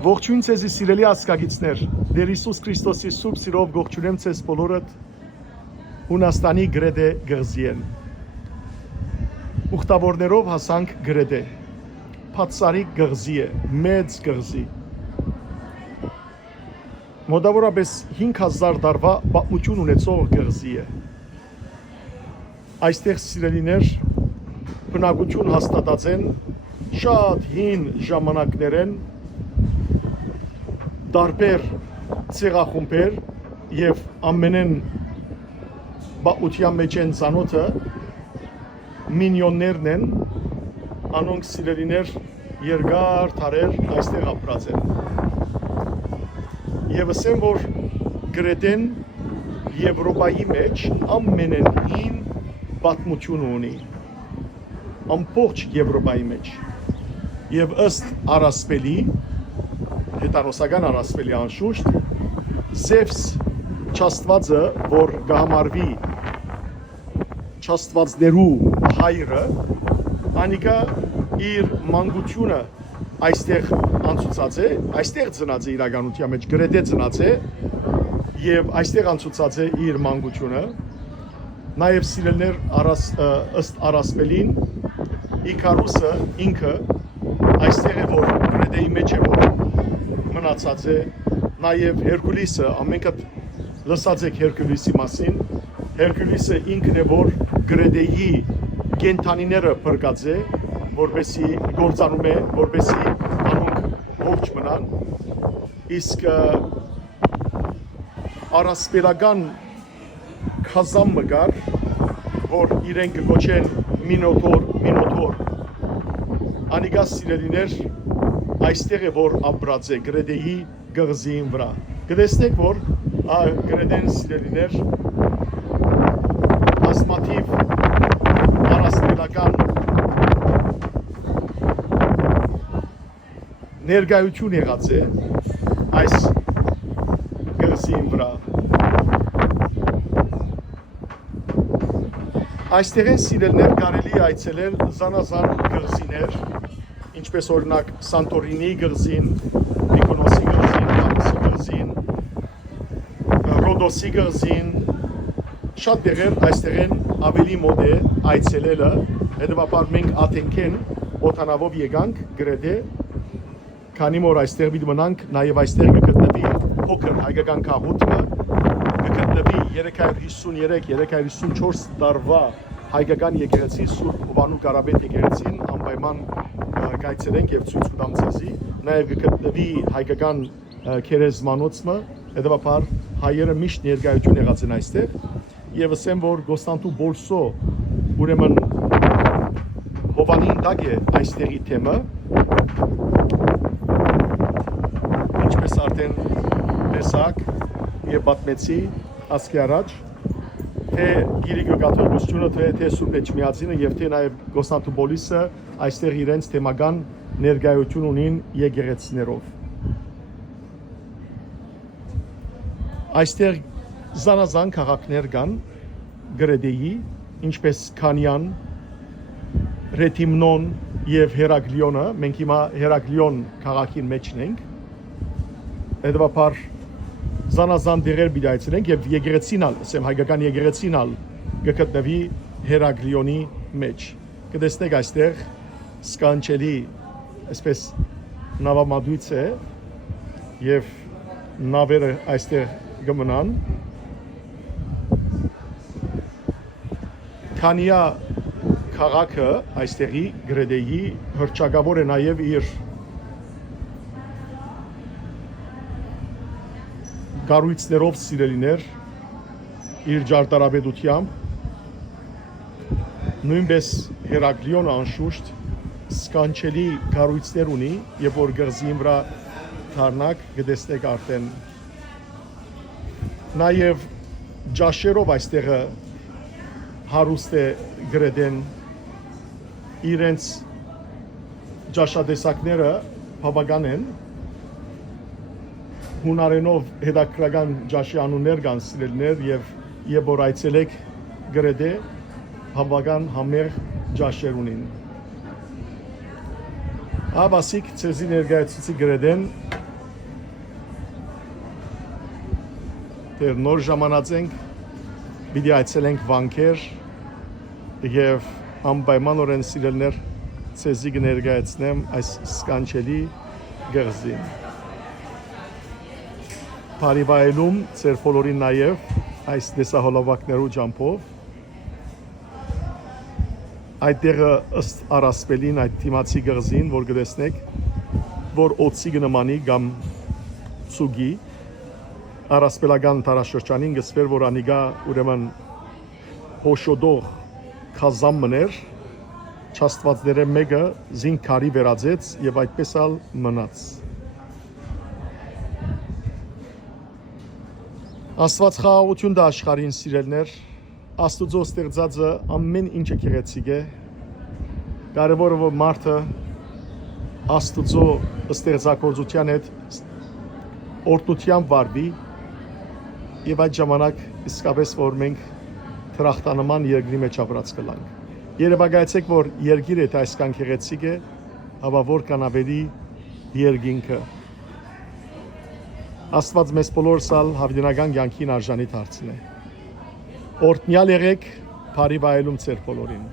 Ողջույն ցեզի սիրելի ազգագիցներ, Տեր Հիսուս Քրիստոսի սուրբ սիրով ողջունեմ ցեզ բոլորդ Հունաստանի գրեդե գղզիեն։ Ուխտավորներով հասանք գրեդե, Փաթսարիկ գղզի է, մեծ գղզի։ Մոտավորապես 5000 տարվա պատմություն ունեցող գղզի է։ Այստեղ սիրելիներ բնակություն հաստատած են շատ հին ժամանակներեն տարբեր ցեղախումբեր եւ ամենեն բաուտյան մեջ են ցանոթը մինյոններն են անոնք սիրելիներ երկար տարեր այստեղ ապրած են եւ ասեմ որ գրեդեն Եվրոպայի մեջ ամենեն հին պատմություն ունի ամբողջ Եվրոպայի մեջ եւ ըստ առասպելի հետարոսական առասպելի անշուշտ Զևս չաստվածը որ կհամարվի չաստվածներու հայրը անիկա իր մանկությունը այստեղ անցուցած է այստեղ ծնած է իրականության մեջ գրեթե ծնած է եւ այստեղ անցուցած է իր մանկությունը նաեւ սիրելներ ըստ առասպելին Իքարուսը ինքը այստեղ է որ գրեդեի մեջ է որ մնացած է նաև Հերկուլիսը ամենքդ լսած եք Հերկուլիսի մասին Հերկուլիսը ինքն է որ գրեդեի կենթանիները փրկած է որպեսի գործանում է որպեսի անոնք ողջ մնան իսկ առասպելական քազամ մգար որ իրենք կոչեն մինոթոր անիկա սիրելիներ այստեղ է որ ապրած է գրեդեի գղզիին վրա կտեսնեք որ գրեդեն սիրելիներ բազմաթիվ առասպելական ներկայություն եղած է այս գղզիին վրա այստեղ են սիրելներ կարելի այցելել զանազան գղզիներ ինչպես օրինակ Սանտորինի գղզին, Միկոնոսի գղզին, Պարիսի գղզին, Ռոդոսի գղզին, շատ տեղեր այստեղ են ավելի մոտ է այցելելը, հետևաբար մենք Աթենքեն օդանավով եկանք գրեթե, քանի որ այստեղ պիտի մնանք, նաև այստեղ կգտնվի փոքր հայկական քաղուտը, կգտնվի 353-354 տարվա հայկական եկեղեցի Սուրբ Հովանու Կարապետ եկեղեցին անպայման կայցելենք եւ ցույց կտամ ցեզի նաեւ կգտնվի հայկական քերեզմանոցը հետեւաբար հայերը միշտ ներկայություն եղած են այստեղ եւ ասեմ որ Գոստանտու Բոլսո ուրեմն Հովանին տակ է այստեղի թեմը ինչպես արդեն տեսակ եւ պատմեցի ասկի առաջ թե գիրիկը կաթողիկությունը թե Սուրբ Էջմիածինը եւ թե նաեւ Գոստանտու Բոլիսը այստեղ իրենց թեմական ներկայություն ունին եկեղեցիներով այստեղ զանազան քաղաքներ կան գրեդեի ինչպես Քանյան Ռետիմնոն եւ Հերակլիոնը մենք հիմա Հերակլիոն քաղաքին մեջն ենք հետեւաբար զանազան դերեր պիտի այցելենք եւ եկեղեցինալ, ասեմ հայկական եկեղեցինալ կգտնվի Հերակլիոնի մեջ։ Կտեսնեք այստեղ սկանչելի, այսպես նավամատույց է եւ նավերը այստեղ կմնան։ Քանիա քաղաքը այստեղի գրեդեի հրճակավոր է նաեւ իր կառույցներով սիրելիներ իր ջարտարաբեդությամբ նույնպես Հերակլիոնը անշուշտ սկանչելի կառույցներ ունի եւ որ գղզին վրա դառնակ կտեսնեք արդեն նաեւ ջաշերով այստեղը հարուստ է գրեդեն իրենց ջաշատեսակները բավական են հունարենով հետաքրական ջաշի անուններ կան սիրելիներ եւ որ այցելեք գրեթե բավական համեղ ջաշեր ունին Abasik ցեզի ներկայացուցի գրեդեն դեր նոր ժամանած ենք, պիտի այցելենք վանքեր եւ անպայմանորեն սիրելներ ցեզի կներկայացնեմ այս սկանչելի գերզին։ Փարիվայելում ծեր բոլորին նաեւ այս դեսահոլովակներու ջամփով այդտեղը ըստ առասպելին այդ թիմացի գերզին, որ գտեսնեք, որ օծի գնմանի կամ ցուգի առասպելական տարաշրջանին գսվեր, որ անիգա ուրեմն հոշոդող քազամ մներ չաստվածները մեկը զինքարի վերածեց եւ այդպես ալ մնաց։ Աստված խաղաղություն դա աշխարհին սիրելներ, Աստուծո ստեղծածը ամեն ինչը գեղեցիկ է, կարևորը որ մարդը Աստուծո ստեղծագործության հետ օրհնությամբ վարվի եւ այդ ժամանակ իսկապես որ մենք թրախտանման երկրի մեջ ապրած կլանք։ Երևակայեցեք որ երկիրը դա այսքան գեղեցիկ է, ապա որքան ավելի երկինքը Աստված մեզ բոլորս ալ հավիտենական կյանքին արժանի դարձնե։ Օրհնյալ եղեք, Փարիվայելում ծեր բոլորին։